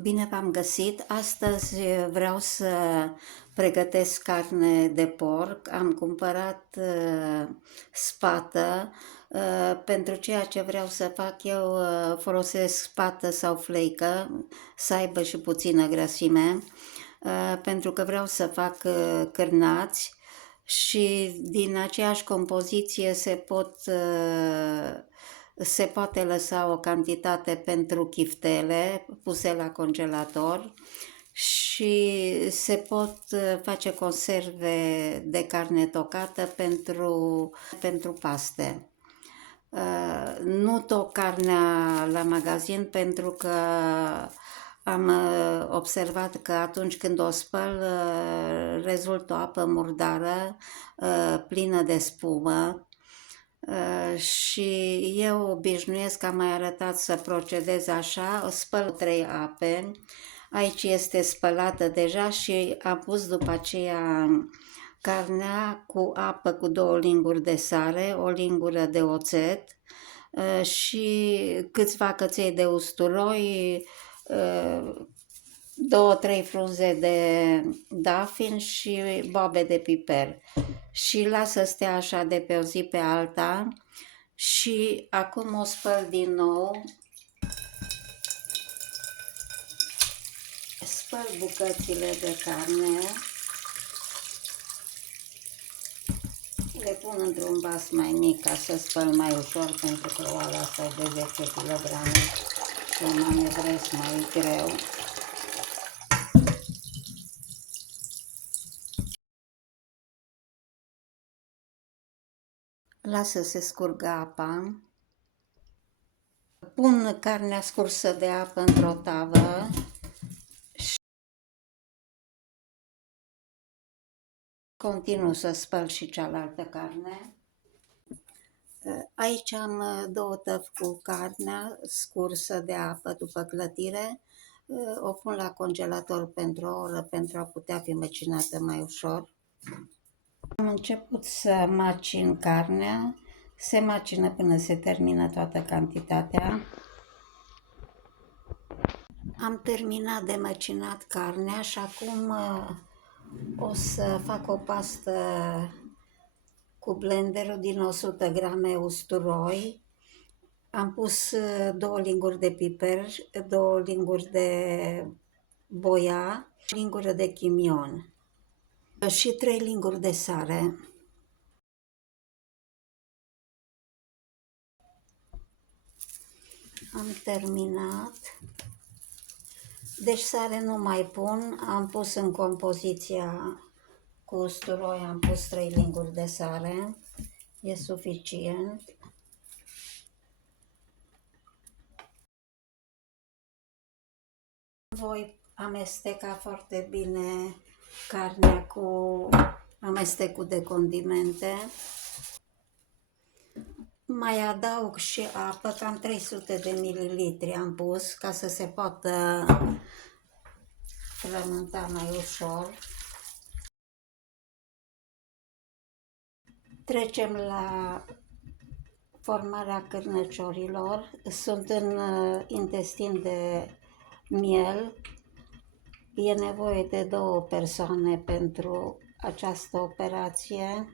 Bine v-am găsit! Astăzi vreau să pregătesc carne de porc. Am cumpărat spată. Pentru ceea ce vreau să fac eu folosesc spată sau fleică, să aibă și puțină grăsime, pentru că vreau să fac cârnați și din aceeași compoziție se poate lăsa o cantitate pentru chiftele puse la congelator și se pot face conserve de carne tocată pentru paste. Nu toc carnea la magazin pentru că am observat că atunci când o spăl rezultă o apă murdară, plină de spumă. Și eu obișnuiesc, am mai arătat să procedez așa, spăl 3 ape, aici este spălată deja și am pus după aceea carnea cu apă cu 2 linguri de sare, o lingură de oțet și câțiva căței de usturoi, 2-3 frunze de dafin și boabe de piper și lasă să stea așa de pe o zi pe alta și acum o spăl din nou. Spăl bucățile de carne, le pun într-un vas mai mic ca să spăl mai ușor, pentru că oala asta e de 10 kg și o manevrez mai greu. Las să se scurgă apa. Pun carnea scursă de apă într-o tavă și continuu să spăl și cealaltă carne. Aici am 2 tăvi cu carnea scursă de apă după clătire. O pun la congelator pentru o oră pentru a putea fi măcinată mai ușor. Am început să macin carnea, se macină până se termină toată cantitatea. Am terminat de măcinat carnea și acum o să fac o pastă cu blenderul din 100 grame usturoi. Am pus 2 linguri de piper, 2 linguri de boia, lingură de chimion și 3 linguri de sare. Am terminat. Deci sare nu mai pun, am pus în compoziția cu usturoi, am pus 3 linguri de sare, e suficient. Voi amesteca foarte bine carnea cu amestecul de condimente. Mai adaug și apă, cam 300 de mililitri am pus ca să se poată frământa mai ușor. Trecem la formarea cârnăciorilor. Sunt în intestin de miel. E nevoie de 2 persoane pentru această operație.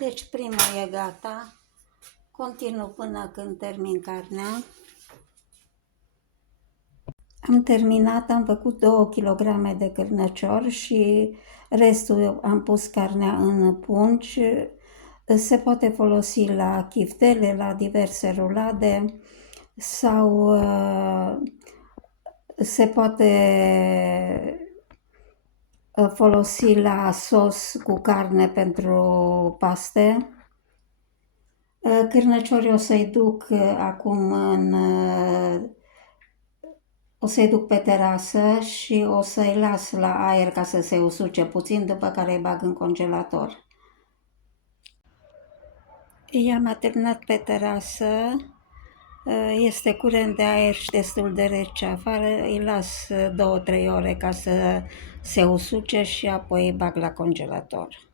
Deci prima e gata. Continuu până când termin carnea. Am terminat, am făcut 2 kg de cârnăcior și restul am pus carnea în pungi. Se poate folosi la chiftele, la diverse rulade sau se poate folosi la sos cu carne pentru paste. Cârnăciorii o să-i duc acum o să-i duc pe terasă și o să-i las la aer ca să se usuce puțin, după care îi bag în congelator. I-am terminat pe terasă, este curent de aer și destul de rece afară, îi las 2-3 ore ca să se usuce și apoi îi bag la congelator.